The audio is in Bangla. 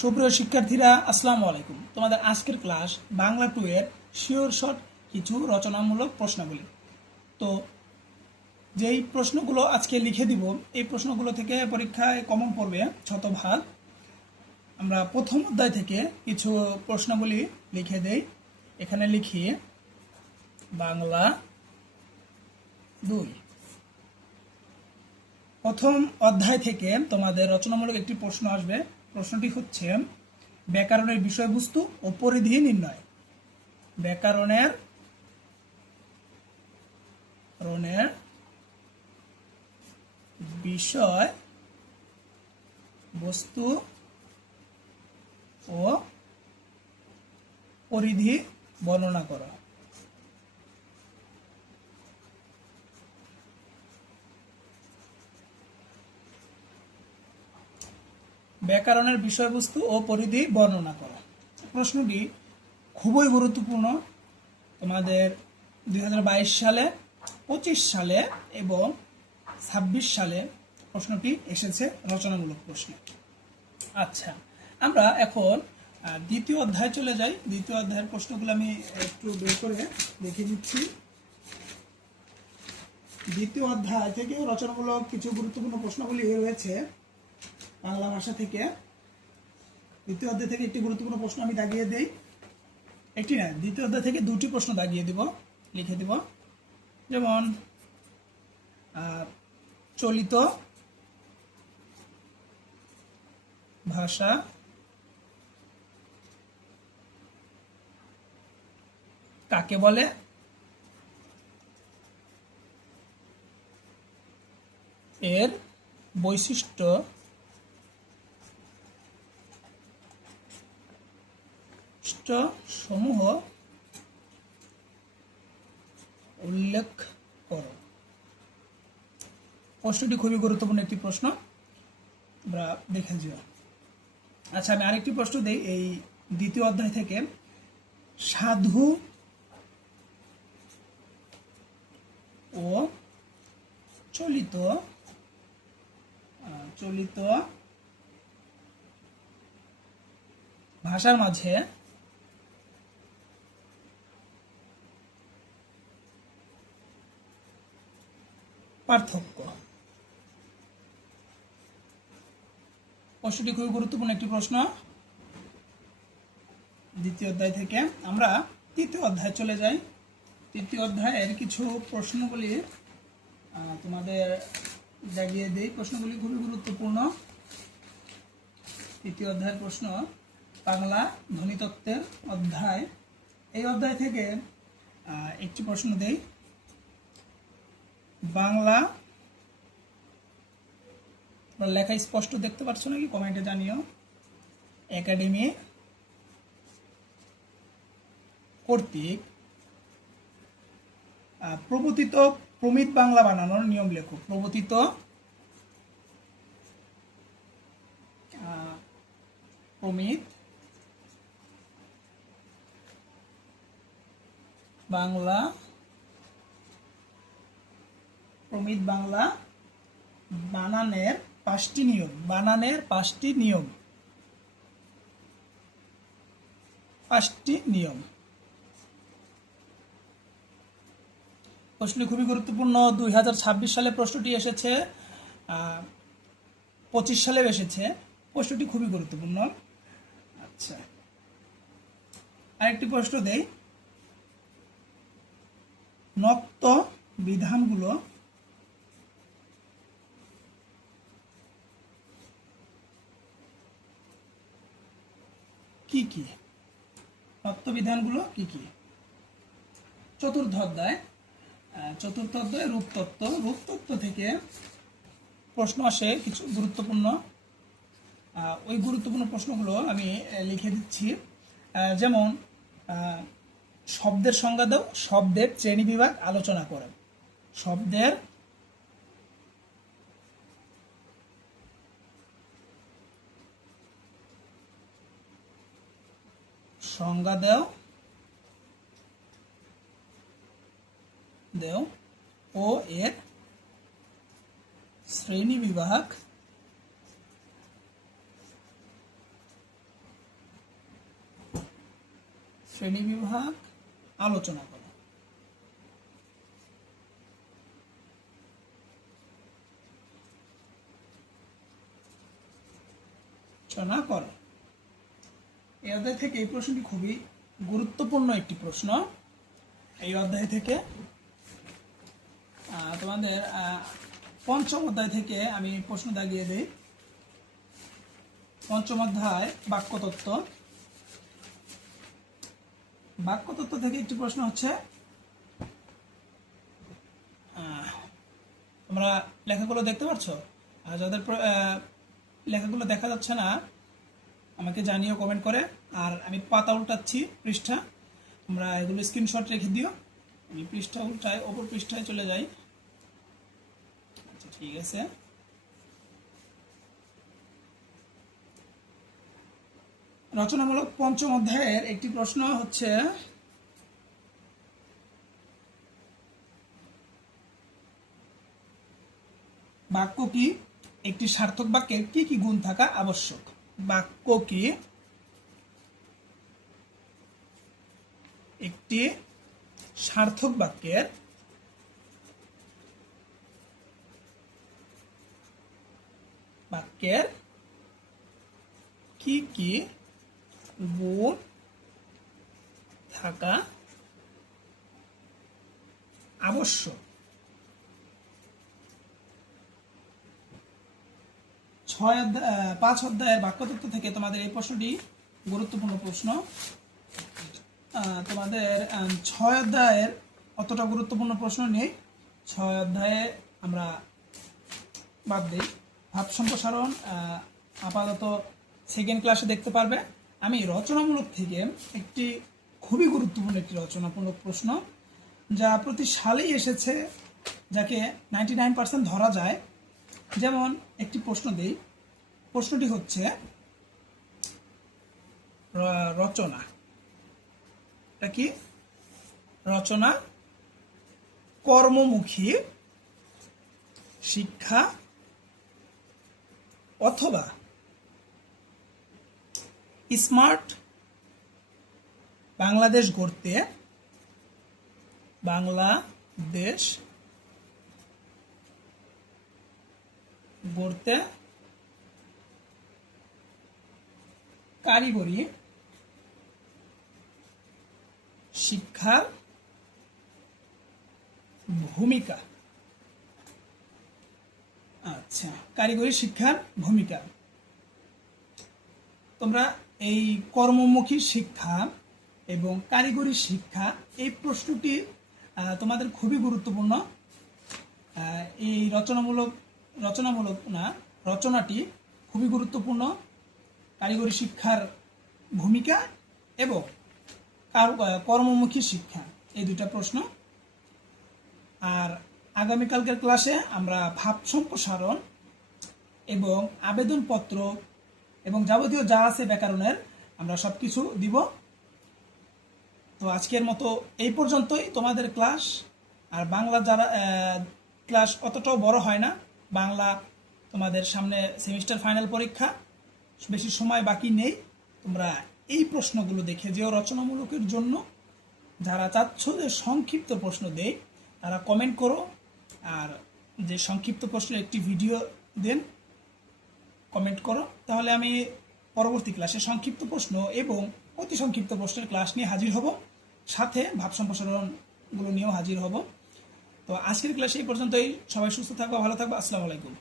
সুপ্রিয় শিক্ষার্থীরা, আসসালামু আলাইকুম। তোমাদের আজকের ক্লাস বাংলা 2 এর শিওর শর্ট কিছু রচনামূলক প্রশ্নাবলী। তো যেই প্রশ্নগুলো আজকে লিখে দিব, এই প্রশ্নগুলো থেকে পরীক্ষায় কমন পড়বে শতভাগ। আমরা প্রথম অধ্যায় থেকে কিছু প্রশ্নাবলী লিখে দেই। এখানে লিখি বাংলা 2। প্রথম অধ্যায় থেকে তোমাদের রচনামূলক একটি প্রশ্ন আসবে। প্রশ্নটি হচ্ছে ব্যাকরণের বিষয়বস্তু ও পরিধি নির্ণয়। ব্যাকরণের বিষয় বস্তু ও পরিধি বর্ণনা করা। ব্যাকরণের বিষয়বস্তু ও পরিধি বর্ণনা করা। প্রশ্নটি খুবই গুরুত্বপূর্ণ। তোমাদের 2022 সালে, 25 সালে এবং 26 সালে প্রশ্নটি এসেছে রচনামূলক প্রশ্ন। আচ্ছা, আমরা এখন দ্বিতীয় অধ্যায় চলে যাই। দ্বিতীয় অধ্যায়ের প্রশ্নগুলো আমি একটু বের করে দেখে দিচ্ছি। দ্বিতীয় অধ্যায় থেকে রচনামূলক কিছু গুরুত্বপূর্ণ প্রশ্নগুলি রয়েছে বাংলা ভাষা থেকে। দ্বিতীয় অধ্যায় থেকে একটি গুরুত্বপূর্ণ প্রশ্ন আমি দাগিয়ে দেই। একটি না, দ্বিতীয় অধ্যায় থেকে দুটি প্রশ্ন দাগিয়ে দিব, লিখে দিব। যেমন চলিত ভাষা কাকে বলে? এর বৈশিষ্ট্য সমূহ উল্লেখ করো। প্রশ্নটি খুবই গুরুত্বপূর্ণ একটি প্রশ্ন, আমরা দেখে যাও। আচ্ছা, আমি আরেকটি প্রশ্ন দেই এই দ্বিতীয় অধ্যায় থেকে। সাধু ও চলিত ভাষার মাঝে পার্থক্য। প্রশ্নটি খুবই গুরুত্বপূর্ণ একটি প্রশ্ন দ্বিতীয় অধ্যায় থেকে। আমরা তৃতীয় অধ্যায় চলে যাই। তৃতীয় অধ্যায়ের কিছু প্রশ্নগুলি তোমাদের জাগিয়ে দেই। প্রশ্নগুলি খুবই গুরুত্বপূর্ণ। তৃতীয় অধ্যায়ের প্রশ্ন বাংলা ধ্বনিতত্ত্বের অধ্যায়। এই অধ্যায় থেকে একটি প্রশ্ন দেই। বাংলা লেখা স্পষ্ট দেখতে পাচ্ছ নাকি কমেন্টে জানিও। একাডেমি কর্তৃক প্রবর্তিত প্রমিত বাংলা বানানোর নিয়ম লেখো। প্রবর্তিত প্রমিত বাংলা বানানের 5টি নিয়ম। বানানের 5টি নিয়ম। প্রশ্নটি খুবই গুরুত্বপূর্ণ। 2026 সালে প্রশ্নটি এসেছে, 25 সালেও এসেছে। প্রশ্নটি খুবই গুরুত্বপূর্ণ। আচ্ছা, আরেকটি প্রশ্ন দেই। নক্ত বিধানগুলো কি কি? নক্ত বিধানগুলো কি কি? চতুর্থ অধ্যায় রূপতত্ত্ব। রূপতত্ত্ব থেকে প্রশ্ন আসে কিছু গুরুত্বপূর্ণ। ওই গুরুত্বপূর্ণ প্রশ্নগুলো আমি লিখে দিচ্ছি। যেমন শব্দের সংজ্ঞা দাও, শব্দের শ্রেণীবিভাগ আলোচনা করো। শব্দের সংজ্ঞা দাও ও এর শ্রেণীবিভাগ শ্রেণীবিভাগ আলোচনা করো। আলোচনা করো। এই অধ্যায় থেকে এই প্রশ্নটি খুবই গুরুত্বপূর্ণ একটি প্রশ্ন। এই অধ্যায় থেকে তোমাদের পঞ্চম অধ্যায় থেকে আমি প্রশ্ন দাগিয়ে দিই। পঞ্চম অধ্যায় বাক্যতত্ত্ব। বাক্যতত্ত্ব থেকে একটি প্রশ্ন হচ্ছে, তোমরা লেখাগুলো দেখতে পাচ্ছ? আর যাদের লেখাগুলো দেখা যাচ্ছে না আমাকে জানিও কমেন্ট করে। আর আমি পাতা উল্টাচ্ছি, পৃষ্ঠা, তোমরা এগুলো স্ক্রিনশট রেখে দিও। আমি পৃষ্ঠা উল্টায় অপর পৃষ্ঠায় চলে যাই। আচ্ছা, ঠিক আছে। রচনামূলক পঞ্চম অধ্যায়ের একটি প্রশ্ন হচ্ছে, বাক্য কি একটি সার্থক বাক্যের কি কি গুণ থাকা আবশ্যক? বাক্য কি একটি সার্থক বাক্যের কি কি গুণ থাকা আবশ্যক? 5 অধ্যায়ের বাক্যতত্ত্ব থেকে তোমাদের এই প্রশ্নটি গুরুত্বপূর্ণ প্রশ্ন। তোমাদের 6 অধ্যায়ের অতটা গুরুত্বপূর্ণ প্রশ্ন নেই। 6 অধ্যায়ে আমরা বাদ দিই। ভাব সম্প্রসারণ আপাতত সেকেন্ড ক্লাসে দেখতে পারবে। আমি রচনামূলক থেকে একটি খুবই গুরুত্বপূর্ণ একটি রচনামূলক প্রশ্ন, যা প্রতি সালেই এসেছে, যাকে 99% ধরা যায়। যেমন একটি প্রশ্ন দিই। প্রশ্নটি হচ্ছে, রচনা এটা কি? রচনা কর্মমুখী শিক্ষা অথবা স্মার্ট বাংলাদেশ গড়তে কারিগরি শিক্ষার ভূমিকা। আচ্ছা, কারিগরি শিক্ষার ভূমিকা। তোমরা এই কর্মমুখী শিক্ষা এবং কারিগরি শিক্ষা, এই প্রশ্নটি তোমাদের খুবই গুরুত্বপূর্ণ। এই রচনাটি খুবই গুরুত্বপূর্ণ। কারিগরি শিক্ষার ভূমিকা এবং কর্মমুখী শিক্ষা, এই দুইটা প্রশ্ন। আর আগামীকালকের ক্লাসে আমরা ভাব সম্প্রসারণ এবং আবেদনপত্র এবং যাবতীয় যা আছে ব্যাকরণের, আমরা সব কিছু দিব। তো আজকের মতো এই পর্যন্তই তোমাদের ক্লাস। আর বাংলা যারা ক্লাস অতটাও বড় হয় না। বাংলা তোমাদের সামনে সেমিস্টার ফাইনাল পরীক্ষা, বেশি সময় বাকি নেই। তোমরা এই প্রশ্নগুলো দেখে যেও রচনামূলকের জন্য। যারা চাচ্ছ যে সংক্ষিপ্ত প্রশ্ন দেই, তারা কমেন্ট করো। আর যে সংক্ষিপ্ত প্রশ্নের একটি ভিডিও দেন, কমেন্ট করো। তাহলে আমি পরবর্তী ক্লাসে সংক্ষিপ্ত প্রশ্ন এবং অতি সংক্ষিপ্ত প্রশ্নের ক্লাস নিয়ে হাজির হব, সাথে ভাব সম্প্রসারণগুলো নিয়েও হাজির হব। তো আজকের ক্লাসে এই পর্যন্তই। সবাই সুস্থ থাকবো, ভালো থাকবো। আসসালামু আলাইকুম।